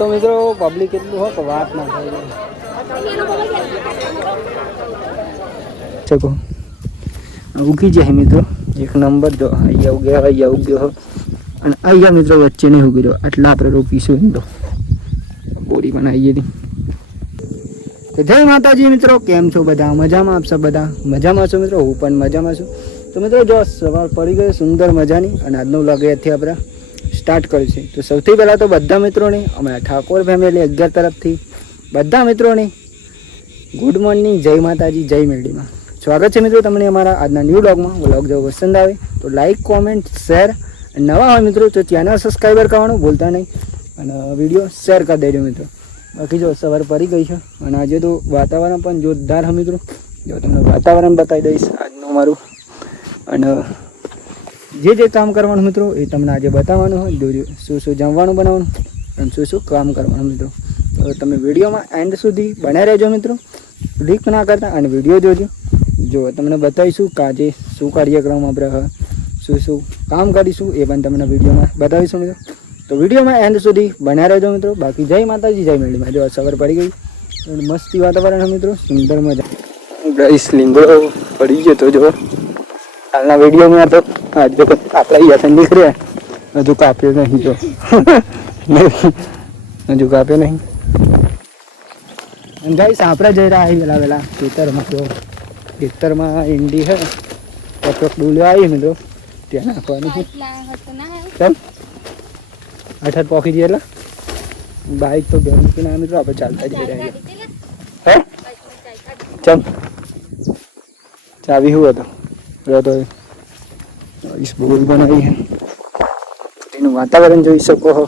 તો મિત્રો પબ્લિક એટલું હોય કે વાત ના થાય શકો ઉગી જાય મિત્રો એક નંબર જો અહીંયા ઉગ્યો અને અહીંયા મિત્રો વચ્ચે નહીં ઉગી રહ્યો આટલા આપણે રોપીશું એમ તો બોરી બનાવીએ હતી. તો જય માતાજી મિત્રો, કેમ છો બધા? મજામાં? આપ સબ બધા મજામાં છો મિત્રો? હું પણ મજામાં છું. તો મિત્રો જો સવાર પડી ગઈ સુંદર મજાની અને આજનો વ્લોગ અહીંયાથી આપણે સ્ટાર્ટ કર્યું છે. તો સૌથી પહેલાં તો બધા મિત્રોને અમારા ઠાકોર ફેમિલી 11 તરફથી બધા મિત્રોને ગુડ મોર્નિંગ, જય માતાજી, જય મેરડીમાં સ્વાગત છે મિત્રો તમને અમારા આજના ન્યૂ વ્લોગમાં. વ્લોગ જો પસંદ આવે તો લાઇક, કોમેન્ટ, શેર, નવા હોય મિત્રો તો ચેનલ સબસ્ક્રાઈબર કરવાનું ભૂલતા નહીં અને વિડીયો શેર કરી દેજો મિત્રો. બાકી જો સવાર પડી ગઈ છે અને આજે તો વાતાવરણ પણ જોરદાર છે મિત્રો. જો તમને વાતાવરણ બતાવી દઈશ આજનું મારું અને જે કામ કરવાનું મિત્રો એ તમને આજે બતાવવાનું હોય. જોજો શું જમવાનું બનાવવાનું અને શું કામ કરવાનું મિત્રો. તો તમે વિડીયોમાં એન્ડ સુધી બન્યા રહેજો મિત્રો, ક્લિક ના કરતા અને વિડીયો જોજો. જો તમને બતાવીશું કે આજે શું કાર્યક્રમ આપણે શું કામ કરીશું એ પણ તમને વિડીયોમાં બતાવીશું મિત્રો. તો વિડીયોમાં એન્ડ સુધી બન્યા રહેજો મિત્રો. બાકી જય માતાજી, જય મેરડીમાં. જો સવાર પડી ગઈ મસ્તી વાતાવરણ મિત્રો, સુંદર મજા. ગાઈસ લીંગડો પડી ગયો તો જો હાલના વિડીયોમાં તો આજે આપણા યાસન નીકળ્યા હજુ કાપ્યો નહીં જો હજુ કાપ્યો નહીં. અને ગાઈસ આપણે જઈ રહ્યા વેલા ખેતરમાં. તો ખેતરમાં ઈંડી છે તો ડૂલ્યો આવી મિત્રો ત્યાં નાખવાની છે. કેમ 8 પોખી જઈએ એટલે બાઇક તો ઘર મૂકીને આવ્યા મિત્રો, આપણે ચાલતા જઈ રહ્યા હે. ચમ ચાવી શું હતો તો બોલ બનાવી છે. એનું વાતાવરણ જોઈ શકો છો,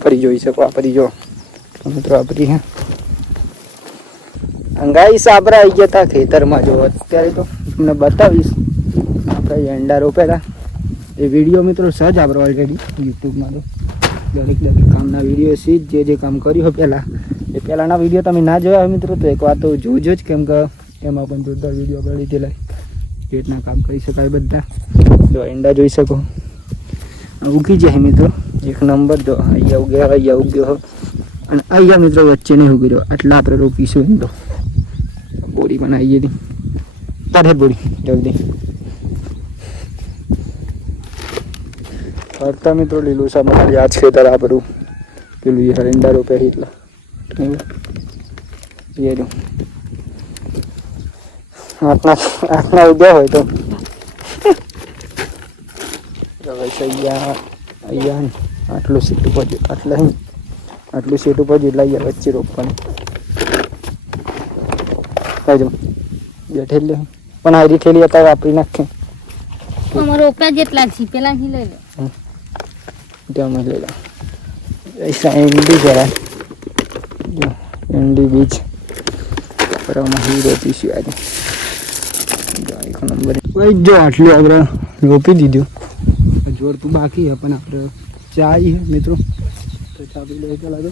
ફરી જોઈ શકો. આપણી જો મિત્રો આપણી હે ગાઈસ આપણે આવી ગયા હતા ખેતરમાં. જો અત્યારે તો તમને બતાવીશ આપણે એંડા રોપેલા એ વિડીયો મિત્રો સજ આપણે ઓલરેડી યુટ્યુબમાં તો દરેક કામના વિડીયો સીધ જે કામ કર્યું હોય પહેલાં એ પહેલાંના વિડીયો તમે ના જોયા હોય મિત્રો તો એક વાર તો જોજો જ, કેમ કે એમાં પણ જોરદાર વિડીયો આપણે લીધેલા જે રીતના કામ કરી શકાય બધા. જો એંડા જોઈ શકો ઉગી જાય મિત્રો એક નંબર. જો અહીંયા ઉગ્યો અને અહીંયા મિત્રો વચ્ચે નહીં ઉગી રહ્યો આટલા આપણે રોપીશું એમ તો બોરી બનાવીએ હતી. તારે બોરી જલ્દી ફરતા મિત્રો લીલું સામાન યાદ ખેતર આપણું પેલું હરિંદા રોપે એટલા આટલા ઉગ્યા હોય તો અહીંયા આટલું સીટ ઉપર આટલું સીટ ઉપર જેટલા અહીંયા વચ્ચે રોપવાનું બેઠેલી પણ હારી ઠેલી હતા વાપરી નાખે રોપ્યા જેટલા છે પેલા લઈ લો ત્યાં લઈ લો. ऐसा एंडी जरा एंडी बीज रोपी आज एक नंबर जो आटलू આપણે રોપી દીધું. જોર તો બાકી છે પણ આપણે ચાય છે મિત્રો તો ચા પી લે પેલા તો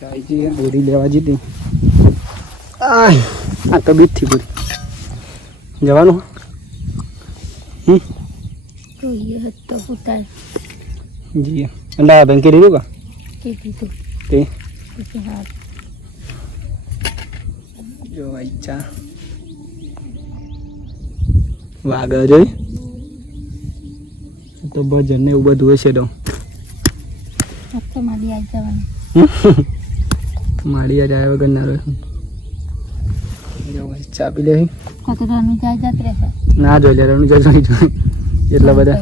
ચાય છે બોરી લેવા જીતી આ તો બીજથી પૂરી જવાનું જોઈએ હતો પુતાય જી અંડા બેંકે દીધું કા કીધું તે હા જો ચા વાગા જોઈ તો ભજન ને એવું બધું હશે તો માડી આવી જવાનું માડી જાય વગર ના રહે. ચા પી લે કતરાનું જાય જાત રહેશે ના જોઈ લે રણું જાય એટલા બધા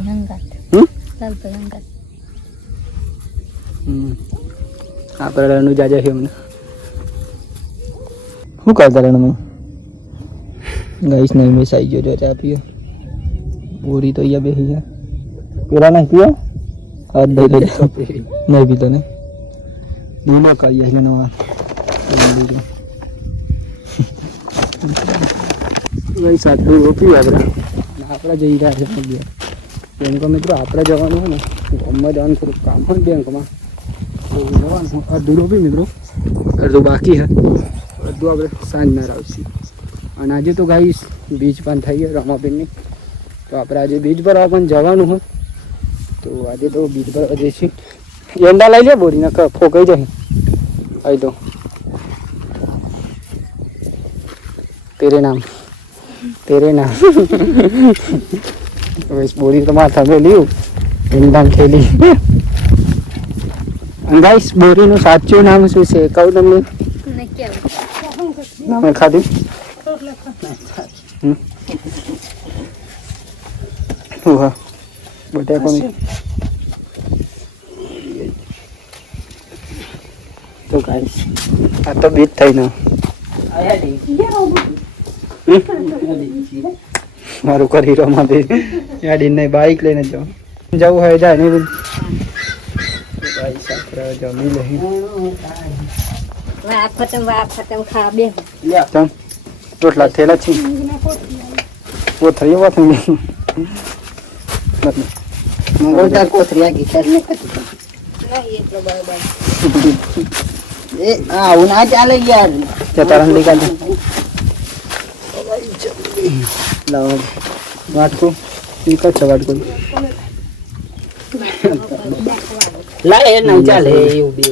આપણે રણું જાજા છે અમને શું કરતા રણમાં ગાઈસ નહીં મિસ આવી ગયો. જો ચા પીઓ બોરી તો અહીંયા બેસી ગયા પેલા નહીં પીઓ નહીં પીતો ને ધીમા કરી એટલે નવા ગાઈસ આટલું રોપ્યું આપણે જઈ રહ્યા છે કેમ કે મિત્રો આપણે જવાનું હોય ને ગામમાં જવાનું થોડુંક કામ હોય બેંકમાં તો જવાનું અડધું રોપી મિત્રો અડધું બાકી છે અડધું આપણે સાંજના આવશે. અને આજે તો ગાઈસ બીજ પણ થઈ ગયો રમાબેનની તો આપણે આજે બીજ ભરવા પણ જવાનું હોય તો આજે તો બીજ ભરવા જઈશું એંડા લઈ લે બોરી ના ફોકાઈ જાય आई तो तेरे नाम इस बोरी तो माथा में लियो इंदान खेली गाइस बोरी નું સાચું નામ શું છે કહું તમને નામ ખાધી ઓહા બટા કોની तो गाइस आ तो बीत થઈ ન મારું કરી રમા દે યાડી નહીં બાઈક લઈને જાવ જવું હોય જાય નહીં ભાઈ સાકરા જમી લે વાપ ખતમ ખા બે લે ચમ રોટલા થેલા છે વો થઈ વાત નહીં મંગળદાર કોથરિયા ગીતા નહીં એટલો બરાબર ए आऊ ना चाले यार चतरन निकाल दे लाओ वाट को निकल चवाट को ला ए नहीं चाले उबी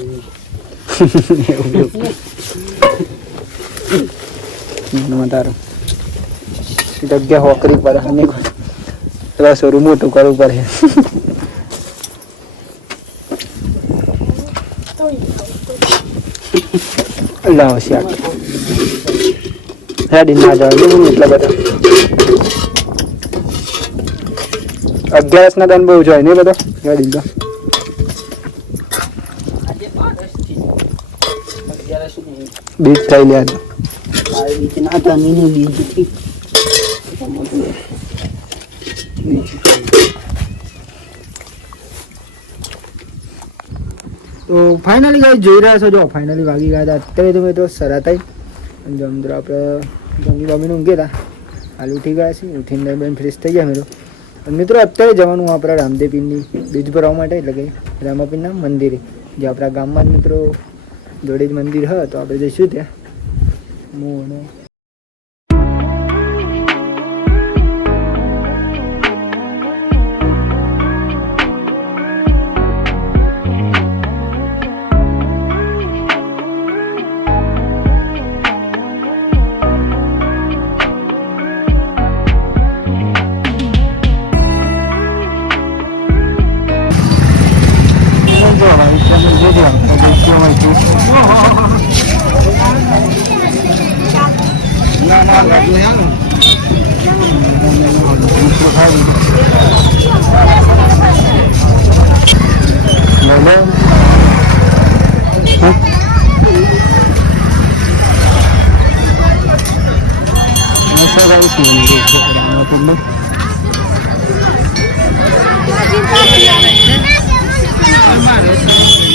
नमतारो जग्या होकरी पर हने को तो सोरू मोटू करू पर है लाओ शाक हेड इन आ जाओ ये मतलब बता 11 ના દાન બહુ જોય ને બધો હેડ इन तो बीज થઈ લે આ बीज ના તો નીને बीज થી तो फाइनली गाइस જોઈ રહ્યા છો જો ફાઇનલી વાગી ગયા હતા અત્યારે તો મિત્રો સરાતાઈ અને જો અંદર આપણે જમી બામીને ઊંઘે હતા હાલ ઉઠી ગયા છે ઉઠીને બેન ફ્રેશ થઈ ગયા મિત્રો અને મિત્રો અત્યારે જવાનું આપણા રામદેવ પીરની બીજ ભરવા માટે એટલે કે રામાપીરના મંદિરે જે આપણા ગામમાં જ મિત્રો જોડે જ મંદિર હોય તો આપણે જઈશું ત્યાં મોનો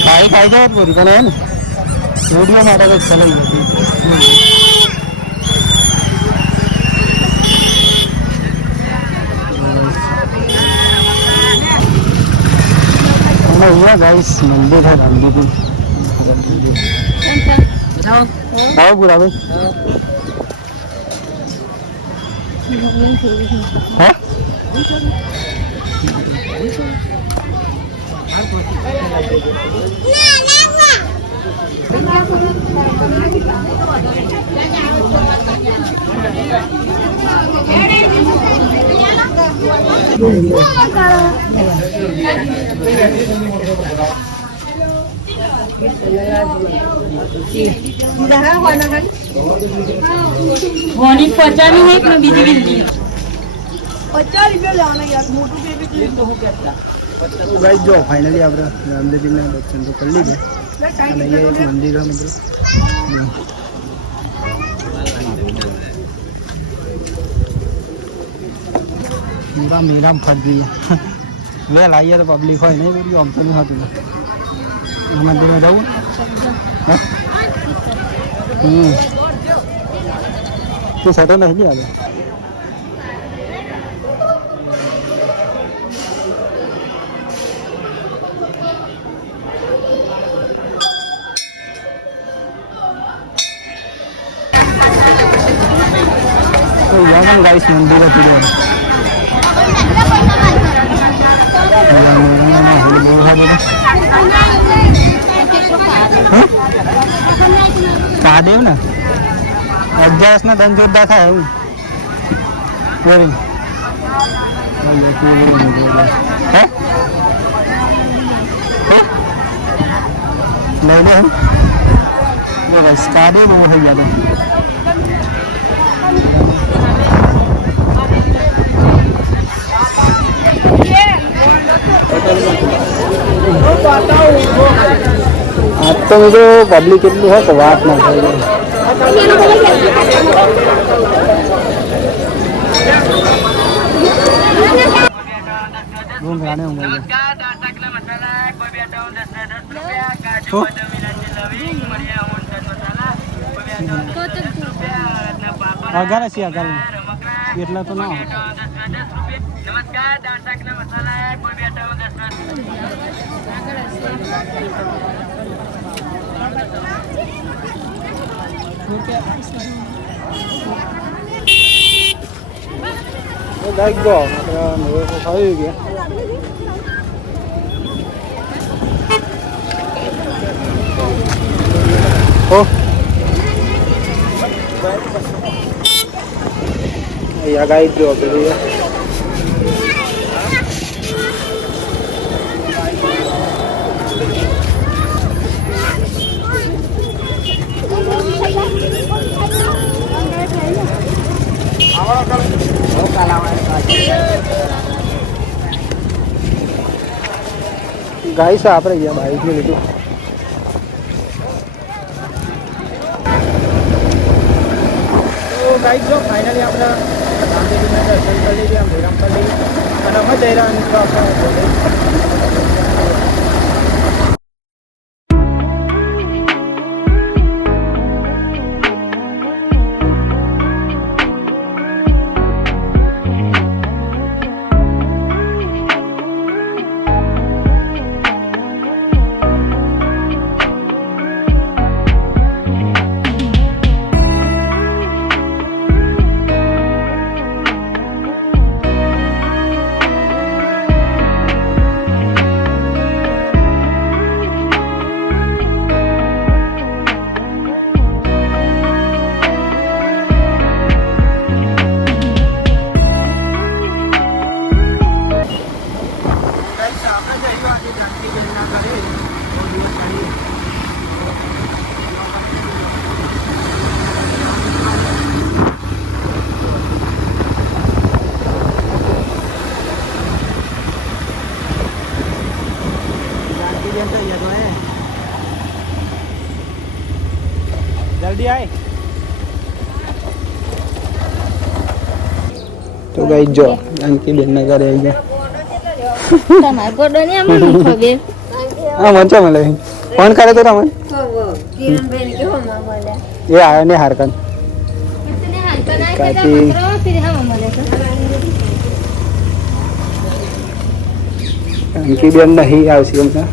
खाई खाई जाओ पूरी बना है ना वीडियो मारा तो चलो ये गाइस मंदिर है रामदेव आओ पूरा भाई हाँ वॉनी 50 नहीं है कि बीजी बिल्ली 50 रुपया लाना यार मोटू बेबी की तो हो गया तो गाइस जो फाइनली આપણે રામદેવના દર્શન તો કરી લીધા અને ये एक मंदिर है મિત્રો बा मेरा फट गया ले लाइए तो पब्लिक હોય નહીં બધું આમ તો નહીં હતું મંદિરમાં જવું તો સાટો નહીં આવે तो यहाँ गाइस मंदिर है पूरे यहाँ मेरा है કાદેવ ને 11 ના ધન જોરદાર થાય એવું બોલ લઈ લે બસ કાદેવ બહુ થઈ ગયા आज तो मुझे पब्लिक कितनी है तो बात ना करें घूम गाने होंगे अगर ऐसी अगर इतना तो ना लाइक दो मेरे को खाई गया ओ या गाइड दो भैया गाइस आप रही बाइक में लीधું તો ગાઈસ જો ફાઇનલી આપણે રામદેવીના દર્શન કરી લીધા વિરામ કરી લીધા અને અમે જઈ રહ્યા મિત્રો આપણે जल्दी आए तो गाइस जो अंकी बेन ना घरे आई गया તમાર ગોડો ને આમ ખબર हां मंचा મળે फोन करे तो रमन કિરણબેન કે હો મળે ये आया ने हारकन कितने हाल बनाए के काकी। तो फिर हम મળે अंकी बेन नहीं आवसी हमने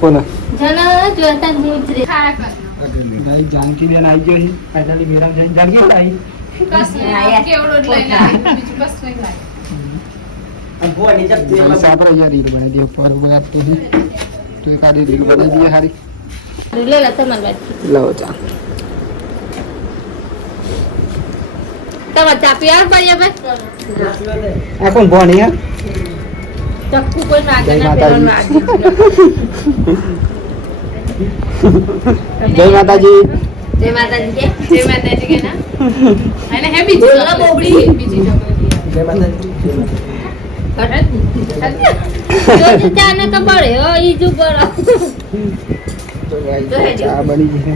कोना જના જોતા મુજરે ખા કર भाई जानकी बेन आई गई फाइनली मेरा जन जानकी आई કસ કેવડો લઈને આવી બીજું કસ નહીં લાય साथ रह यार रील बना दिए ऊपर बनाते हैं तो एक आधी रील बना दी हारी લે લે તમાર વાત लो जा તમાર ચા પીવા પડ્યા બે कौन बोनी है ચક્કુ કોઈ નાગે જય ના માતાજી. પેરન जय माता जी જય માતાજી કે ના અને હે બીજી બોલા બોબડી બીજી जय माता जी જો ચાને કબડે હો ઈ જો બરો तो भाई चाय बनी जी है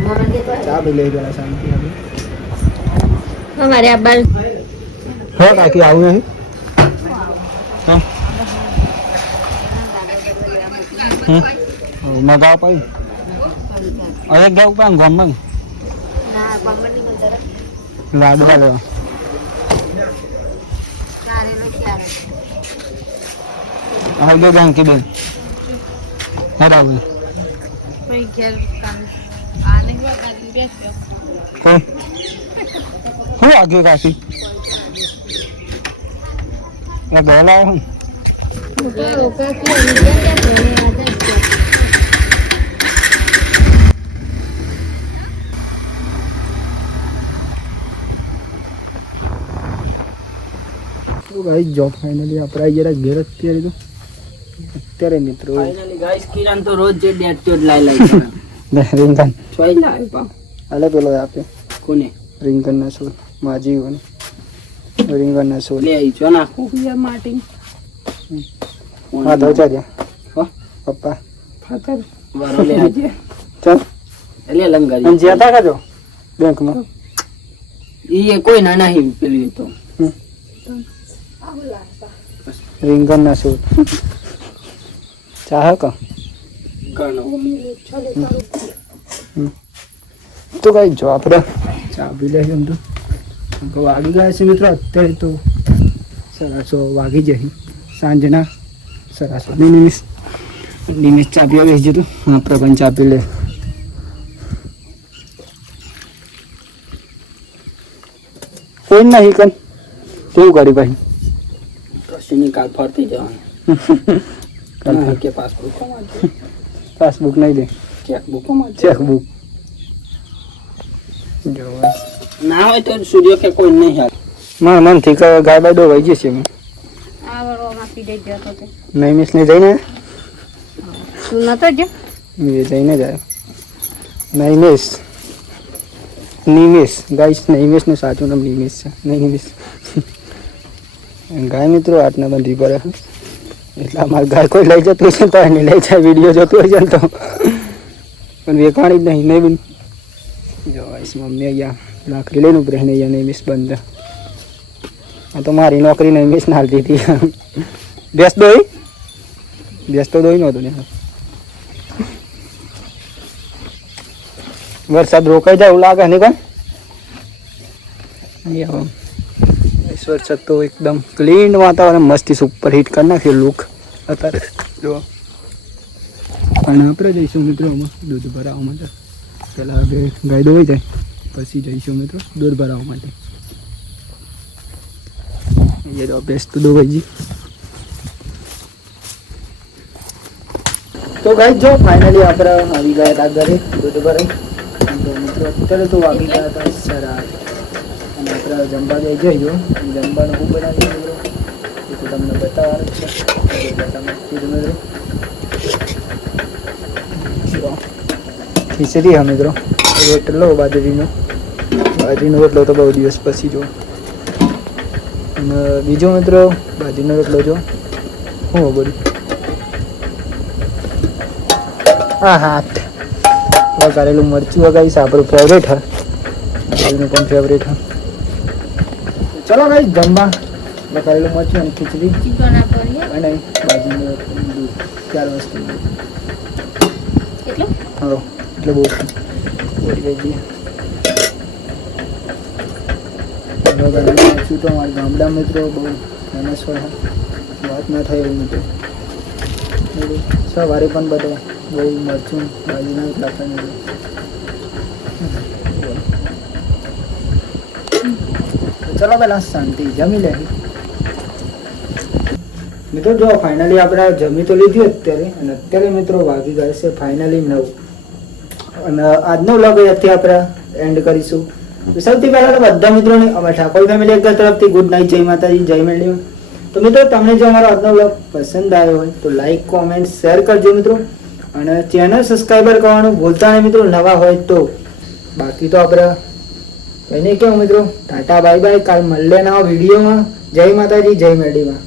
चाय भी ले जरा शांति अभी हमारे अब्बा हो काकी आऊं नहीं हां मगा पाई अरे गौ पांग गमन ના પંગની મંતર लाडू वाले ચારે લો ચારે आ दो जानकी बेन बराबर કોઈ ઘેર કામ આને હુआ ગાડી બેસ્યો कौन हो आगे काकी मैं बोला हूँ तो गाइस जो फाइनली આપણે જરા ઘેર અત્યારે તો અત્યારે મિત્રો ફાઇનલી ગાઈસ કિરણ તો રોજ જે ડેટ તો લાઈ કરે રિંગન ચોઈ લાવે પા હાલે પેલો આપે કોને રિંગન ના સોલ માજી હોને રિંગન ના સોલ લે ઈ જો નાખો યાર માટી હા તો ચાલ્યા હો પપ્પા ફાતર વારો લે આજે ચાલ એટલે લંગારી અને જ્યાં તા કાજો બેંકમાં ઈ કોઈ ના નહીં પેલી તો રિંગન ના સોલ ચાહ કા ગણો તો કઈ જો આપણે ચા પી લઈએ એમ તો વાગી ગયા છે મિત્રો અત્યારે તો 7:30 વાગી જાય સાંજના 7:30 નિમિષ ચા પીવા બેસી જતું આપણે પણ ચા પી લે કોઈ નહીં કન કેવું કરી ભાઈ કશીની કાલ ફરતી જવાનું કે પાસબુક કમાજો પાસબુક નહીં દે ચેકબુક કમાજો ચેકબુક જો ના હોય તો સૂર્ય કે કોઈ નહીં હાલ મન થી ગાય બાય દો વહી જશે આ વરોમાં પીડે જતો તે નહીં મિસ ને જઈને તું નતો જ એ જઈને જાય નૈમેશ નિમેશ ગાઈસ નૈમેશનું સાચું નામ નિમેશ છે નિમેશ ગાય મિત્રો આટના બંધી પડે એટલે અમારે ગાય કોઈ લઈ જતું હશે તો એને લઈ જાય વિડીયો જોતું હશે ને તો પણ વેકાણી જ નહીં નહીં જો ગાઈસ મમ્મી અહીંયા લાકડી લઈને ઉભરે ને અહીંયા નૈમેશ બંધ આ તો મારી નોકરી નૈમેશ ના હાલતી હતી બેસ તો દોઈ નહોતો ને વરસાદ રોકાઈ જાય એવું લાગે ને કોણ વરસાદ તો એકદમ ક્લીન વાતાવરણ મસ્તી સુપર હિટ કરી નાખ્યું લુક અત્યારે જો પણ આપણે જઈશું મિત્રો આમાં દૂધ ભરાવવા માટે પહેલાં બે ગાય દોવાઈ જાય પછી જઈશું મિત્રો દૂધ ભરાવવા માટે એ તો બેસ્ટ તો દોવાઈ ગઈ તો ગાય જો ફાઇનલી આપણે આવી ગયા હતા ઘરે દૂધ ભરાઈ મિત્રો અત્યારે તો વાગી ગયા હતા 7:30 અને આપણે જમવા જઈજો જમવાનું ખૂબ બનાવી મિત્રો એ તો તમને બતાવવાનું છે ખીચડી હા મિત્રો રોટલો બાજરીનો રોટલો તો બહુ દિવસ પછી જો અને બીજો મિત્રો બાજરીનો રોટલો જો હું બોલું હા હા વઘારેલું મરચું વગાવીશ આપણું ફેવરેટ હા એનું પણ ફેવરેટ હા ચલો ભાઈ જમવા વઘારેલું મરચું અને ખીચડી અને બાજુનું દૂધ 4 વસ્તુ કેટલું હા એટલે બહુ બોલી ગઈ વઘારેલું મરચું તો અમારા ગામડા મિત્રો બહુ ફેમસ હોય વાત ના થાય એવું મિત્રો સવારે પણ બધા બહુ મરચું બાજુના જ લાકડા ચલો પેલા શાંતિ જમી લે મિત્રો જો ફાઇનલી આપણે જમી તો લીધું અત્યારે અને અત્યારે મિત્રો વાગી ગયા છે ફાઇનલી 9 અને આજનો વ્લોગ અહીંયાથી આપણે એન્ડ કરીશું સૌથી પહેલા તો બધા મિત્રોને અમારા ઠાકોર ફેમિલી એક તરફથી ગુડ નાઇટ જય માતાજી જય મેળવી તો મિત્રો તમને જો અમારો આજનો વ્લોગ પસંદ આવ્યો હોય તો લાઈક કોમેન્ટ શેર કરજો મિત્રો અને ચેનલ સબસ્ક્રાઈબર કરવાનું ભૂલતા નહીં મિત્રો નવા હોય તો બાકી તો આપણે કહીને કેવું મિત્રો ટાટા બાય બાય કાલ મળીએ નવા વિડીયોમાં જય માતાજી જય મેરડીમાં